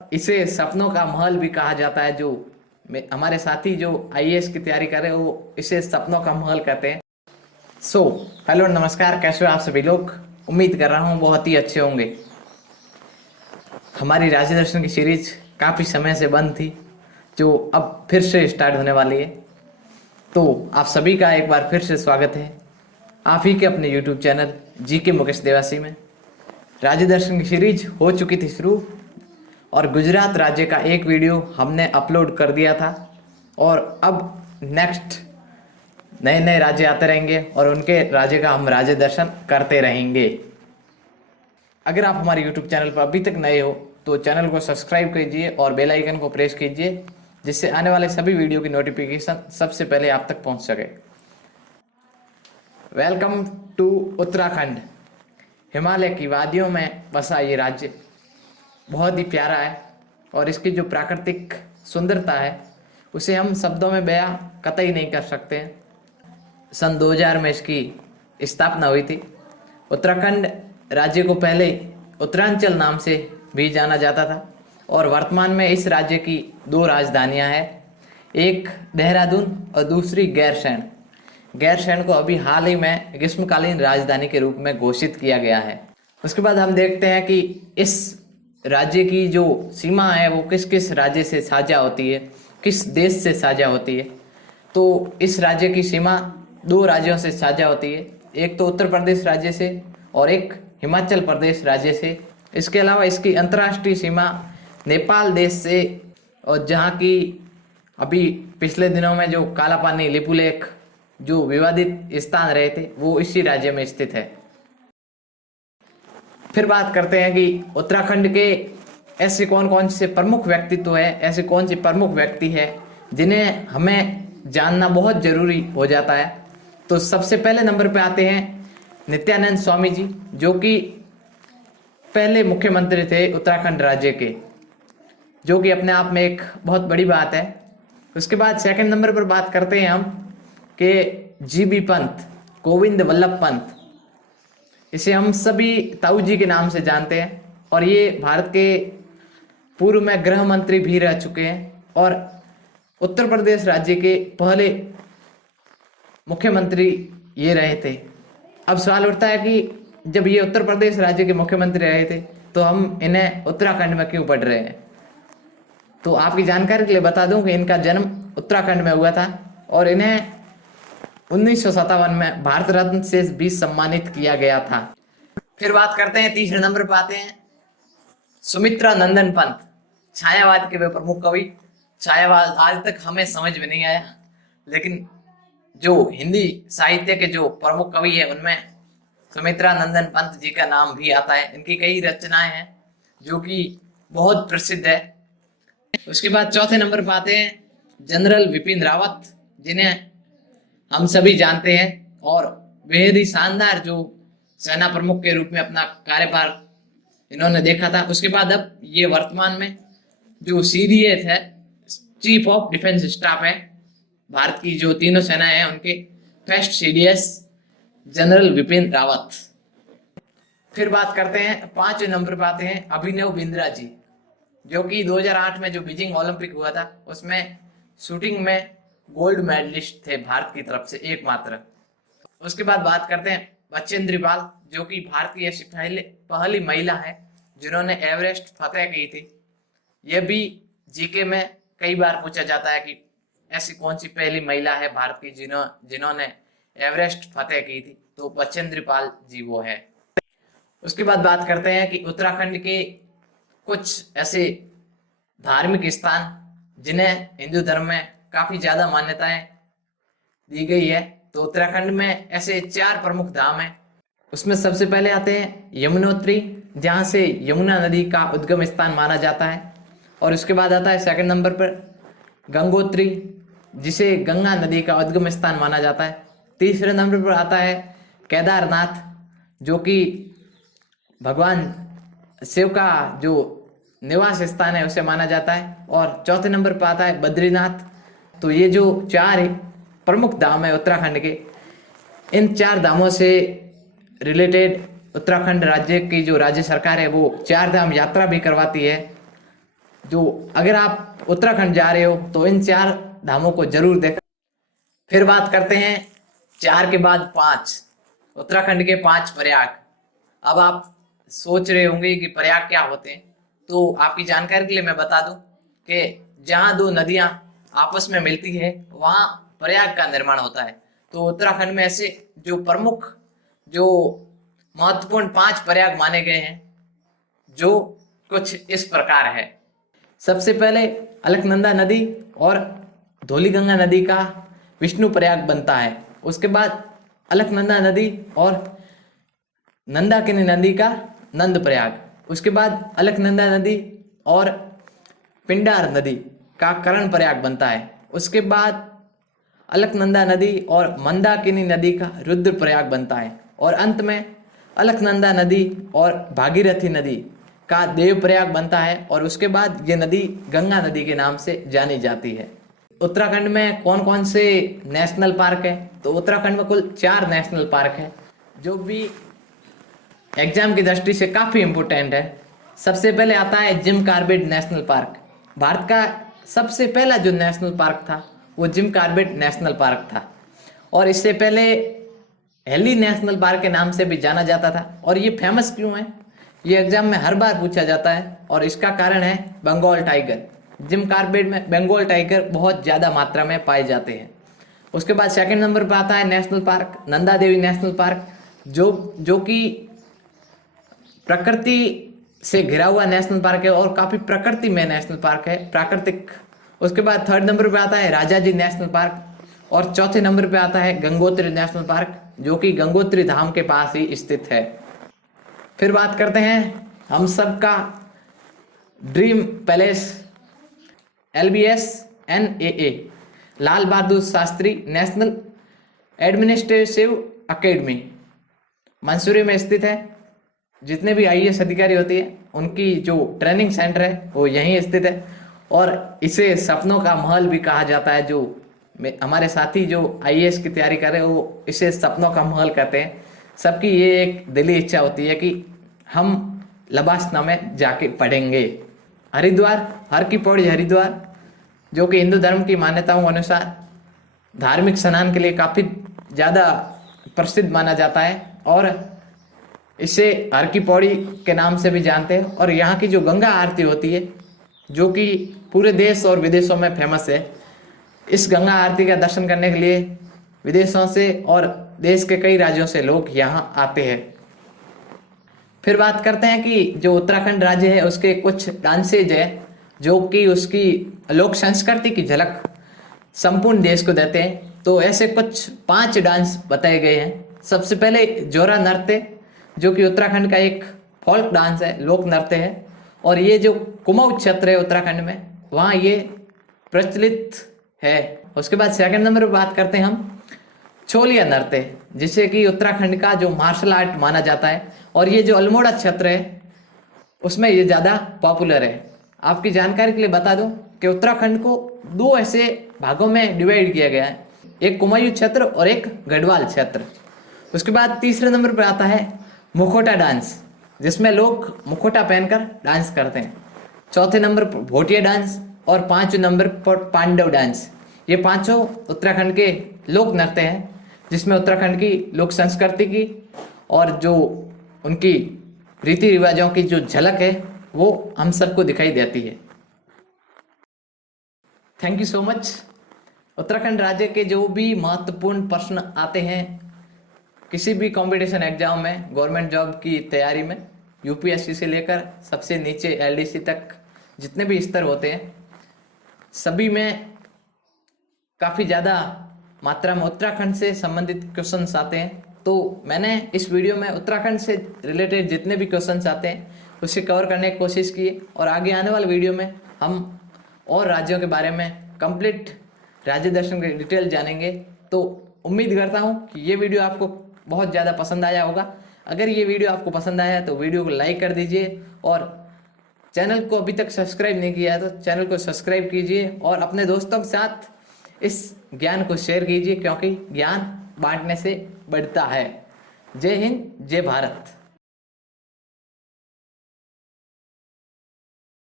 इसे सपनों का महल भी कहा जाता है। जो हमारे साथी जो आईएएस की तैयारी कर रहे हैं वो इसे सपनों का महल कहते हैं। सो हेलो नमस्कार, कैसे हो आप सभी लोग। उम्मीद कर रहा हूँ बहुत ही अच्छे होंगे। हमारी राज्य दर्शन की सीरीज काफ़ी समय से बंद थी, जो अब फिर से स्टार्ट होने वाली है। तो आप सभी का एक बार फिर से स्वागत है आप ही के अपने YouTube channel GK Mukesh Dewasi में। राज्य दर्शन की सीरीज हो चुकी थी शुरू, और गुजरात राज्य का एक वीडियो हमने अपलोड कर दिया था, और अब नेक्स्ट नए नए राज्य आते रहेंगे और उनके राज्य का हम राज्य दर्शन करते रहेंगे। अगर आप हमारे यूट्यूब चैनल पर अभी तक नए हो तो चैनल को सब्सक्राइब कीजिए और बेल आइकन को प्रेस कीजिए, जिससे आने वाले सभी वीडियो की नोटिफिकेशन सबसे पहले आप तक पहुंच सके। Welcome to Uttarakhand. हिमालय की वादियों में बसा ये राज्य बहुत ही प्यारा है, और इसकी जो प्राकृतिक सुंदरता है उसे हम शब्दों में बयां कतई नहीं कर सकते हैं। सन 2000 में इसकी स्थापना हुई थी। उत्तराखंड राज्य को पहले उत्तरांचल नाम से भी जाना जाता था, और वर्तमान में इस राज्य की दो राजधानियां हैं, एक देहरादून और दूसरी गैरसैंण। गैरसैंण को अभी हाल ही में ग्रीष्मकालीन राजधानी के रूप में घोषित किया गया है। उसके बाद हम देखते हैं कि इस राज्य की जो सीमा है वो किस किस राज्य से साझा होती है, किस देश से साझा होती है। तो इस राज्य की सीमा दो राज्यों से साझा होती है, एक तो उत्तर प्रदेश राज्य से और एक हिमाचल प्रदेश राज्य से। इसके अलावा इसकी अंतर्राष्ट्रीय सीमा नेपाल देश से, और जहाँ की अभी पिछले दिनों में जो काला पानी लिपुलेख जो विवादित स्थान रहे थे वो इसी राज्य में स्थित है। फिर बात करते हैं कि उत्तराखंड के ऐसे कौन कौन से प्रमुख व्यक्तित्व है, ऐसे कौन से प्रमुख व्यक्ति है जिन्हें हमें जानना बहुत जरूरी हो जाता है। तो सबसे पहले नंबर पे आते हैं नित्यानंद स्वामी जी, जो कि पहले मुख्यमंत्री थे उत्तराखंड राज्य के, जो कि अपने आप में एक बहुत बड़ी बात है। उसके बाद सेकंड नंबर पर बात करते हैं हम कि जीबी पंत, गोविंद वल्लभ पंत। इसे हम सभी ताऊ जी के नाम से जानते हैं, और ये भारत के पूर्व में गृह मंत्री भी रह चुके हैं, और उत्तर प्रदेश राज्य के पहले मुख्यमंत्री ये रहे थे। अब सवाल उठता है कि जब ये उत्तर प्रदेश राज्य के मुख्यमंत्री रहे थे तो हम इन्हें उत्तराखंड में क्यों पढ़ रहे हैं। तो आपकी जानकारी के लिए बता दूं कि इनका जन्म उत्तराखंड में हुआ था, और इन्हें 1957 में भारत रत्न से भी सम्मानित किया गया था। फिर बात करते हैं, तीसरे नंबर पर आते हैं सुमित्रा नंदन पंत, छायावाद के वे प्रमुख कवि। छायावाद आज तक हमें समझ में नहीं आया, लेकिन जो हिंदी साहित्य के जो प्रमुख कवि है उनमें सुमित्रा नंदन पंत जी का नाम भी आता है। इनकी कई रचनाएं हैं जो कि बहुत प्रसिद्ध है। उसके बाद चौथे नंबर पर आते हैं जनरल विपिन रावत, जिन्हें हम सभी जानते हैं, और बेहद ही शानदार जो सेना प्रमुख के रूप में अपना कार्यभार इन्होंने देखा था। उसके बाद अब ये वर्तमान में जो सीडीएस है, चीफ ऑफ डिफेंस स्टाफ है, भारत की जो तीनों सेनाएं हैं उनके first CDS general Vipin Rawat. फिर बात करते हैं, पांचवें नंबर पर आते हैं अभिनव बिंद्रा जी, जो कि 2008 में जो बीजिंग ओलंपिक हुआ था उसमें शूटिंग में गोल्ड मेडलिस्ट थे भारत की तरफ से एकमात्र। उसके बाद बात करते हैं बचेंद्री पाल, जो कि भारत की ऐसी पहली महिला है जिन्होंने एवरेस्ट फतेह की थी। यह भी जीके में कई बार पूछा जाता है कि ऐसी कौन सी पहली महिला है भारत की जिन्होंने एवरेस्ट फतेह की थी, तो बचेंद्री पाल जी वो है। उसके बाद बात करते हैं कि उत्तराखंड के कुछ ऐसे धार्मिक स्थान जिन्हें हिंदू धर्म में काफी ज्यादा मान्यताएं दी गई है। तो उत्तराखंड में ऐसे 4 प्रमुख धाम हैं। उसमें सबसे पहले आते हैं यमुनोत्री, जहां से यमुना नदी का उद्गम स्थान माना जाता है। और उसके बाद आता है सेकंड नंबर पर गंगोत्री, जिसे गंगा नदी का उद्गम स्थान माना जाता है। तीसरे नंबर पर आता है केदारनाथ, जो कि भगवान शिव का जो निवास स्थान है उसे माना जाता है। और चौथे नंबर पर आता है बद्रीनाथ। तो ये जो 4 प्रमुख धाम है उत्तराखंड के, इन 4 धामों से रिलेटेड उत्तराखंड राज्य की जो राज्य सरकार है वो 4 धाम यात्रा भी करवाती है। जो अगर आप उत्तराखंड जा रहे हो तो इन 4 धामों को जरूर देखा। फिर बात करते हैं 4 के बाद 5, उत्तराखंड के 5 प्रयाग। अब आप सोच रहे होंगे कि प्रयाग क्या होते हैं, तो आपकी जानकारी के लिए मैं बता दूं कि जहां 2 नदियां आपस में मिलती है वहां प्रयाग का निर्माण होता है। तो उत्तराखंड में ऐसे जो प्रमुख जो महत्वपूर्ण 5 प्रयाग माने गए हैं, जो कुछ इस प्रकार है। सबसे पहले अलकनंदा नदी और धौलीगंगा नदी का विष्णु प्रयाग बनता है। उसके बाद अलकनंदा नदी और नंदाकिनी नदी का नंद प्रयाग। उसके बाद अलकनंदा नदी और पिंडार नदी का कर्ण प्रयाग बनता है। उसके बाद अलकनंदा नदी और मंदाकिनी नदी का रुद्र प्रयाग बनता है। और अंत में अलकनंदा नदी और भागीरथी नदी का देव प्रयाग बनता है। और उसके बाद ये नदी गंगा नदी के नाम से जानी जाती है। उत्तराखंड में कौन कौन से नेशनल पार्क है? तो उत्तराखंड में कुल 4 नेशनल पार्क है, जो भी एग्जाम की दृष्टि से काफ़ी इम्पोर्टेंट है। सबसे पहले आता है Jim Corbett national park. Bharat का सबसे पहला जो नेशनल पार्क था वो जिम कॉर्बेट नेशनल पार्क था, और इससे पहले हेली नेशनल पार्क के नाम से भी जाना जाता था। और ये फेमस क्यों है, ये एग्जाम में हर बार पूछा जाता है, और इसका कारण है बंगाल टाइगर। जिम कॉर्बेट में बंगाल टाइगर बहुत ज़्यादा मात्रा में पाए जाते हैं। उसके बाद सेकंड नंबर पर आता है national park Nanda Devi national park, जो कि प्रकृति से घिरा हुआ नेशनल पार्क है और काफ़ी प्रकृति में नेशनल पार्क है, प्राकृतिक। उसके बाद थर्ड नंबर पे आता है राजाजी नेशनल पार्क, और चौथे नंबर पे आता है गंगोत्री नेशनल पार्क, जो कि गंगोत्री धाम के पास ही स्थित है। फिर बात करते हैं हम सब का dream palace LBS-NAA Lal Bahadur Shastri National Administrative Academy Mussoorie में स्थित है। जितने भी IAS अधिकारी होती है उनकी जो ट्रेनिंग सेंटर है वो यहीं स्थित है, और इसे सपनों का महल भी कहा जाता है। जो हमारे साथी जो IAS की तैयारी कर रहे हैं वो इसे सपनों का महल कहते हैं। सबकी ये एक दिली इच्छा होती है कि हम लबासना में जाके पढ़ेंगे। हरिद्वार, हर की पौड़ी हरिद्वार, जो कि हिंदू धर्म की मान्यताओं के अनुसार धार्मिक स्नान के लिए काफ़ी ज़्यादा प्रसिद्ध माना जाता है, और इसे हर की पौड़ी के नाम से भी जानते हैं। और यहाँ की जो गंगा आरती होती है, जो कि पूरे देश और विदेशों में फेमस है, इस गंगा आरती का दर्शन करने के लिए विदेशों से और देश के कई राज्यों से लोग यहाँ आते हैं। फिर बात करते हैं कि जो उत्तराखंड राज्य है उसके कुछ डांसेज है, जो कि उसकी लोक संस्कृति की झलक संपूर्ण देश को देते हैं। तो ऐसे कुछ 5 डांस बताए गए हैं। सबसे पहले जोरा नृत्य, जो कि उत्तराखंड का एक फोल्क डांस है, लोक नृत्य है, और ये जो कुमाऊं क्षेत्र है उत्तराखंड में वहाँ ये प्रचलित है। उसके बाद सेकंड नंबर पर बात करते हैं हम छोलिया नृत्य, जिसे कि उत्तराखंड का जो मार्शल आर्ट माना जाता है, और ये जो अल्मोड़ा क्षेत्र है उसमें ये ज़्यादा पॉपुलर है। आपकी जानकारी के लिए बता दूं कि उत्तराखंड को 2 ऐसे भागों में डिवाइड किया गया है, एक कुमाऊं क्षेत्र और एक गढ़वाल क्षेत्र। उसके बाद तीसरे नंबर पर आता है मुखोटा डांस, जिसमें लोग मुखोटा पहनकर डांस करते हैं। चौथे नंबर पर भोटिया डांस, और 5वें नंबर पर पांडव डांस। ये 5 उत्तराखंड के लोक नृत्य हैं, जिसमें उत्तराखंड की लोक संस्कृति की और जो उनकी रीति रिवाजों की जो झलक है वो हम सबको दिखाई देती है। Thank you so much. Uttarakhand राज्य के जो भी महत्वपूर्ण प्रश्न आते हैं किसी भी कंपटीशन एग्जाम में, गवर्नमेंट जॉब की तैयारी में, UPSC से लेकर सबसे नीचे LDC तक जितने भी स्तर होते हैं, सभी में काफ़ी ज़्यादा मात्रा में उत्तराखंड से संबंधित क्वेश्चंस आते हैं। तो मैंने इस वीडियो में उत्तराखंड से रिलेटेड जितने भी क्वेश्चंस आते हैं उसे कवर करने की कोशिश की, और आगे आने वाले वीडियो में हम और राज्यों के बारे में कंप्लीट राज्य दर्शन की डिटेल जानेंगे। तो उम्मीद करता हूँ कि ये वीडियो आपको बहुत ज़्यादा पसंद आया होगा। अगर ये वीडियो आपको पसंद आया है तो वीडियो को लाइक कर दीजिए, और चैनल को अभी तक सब्सक्राइब नहीं किया है तो चैनल को सब्सक्राइब कीजिए, और अपने दोस्तों के साथ इस ज्ञान को शेयर कीजिए, क्योंकि ज्ञान बांटने से बढ़ता है। जय हिंद, जय भारत।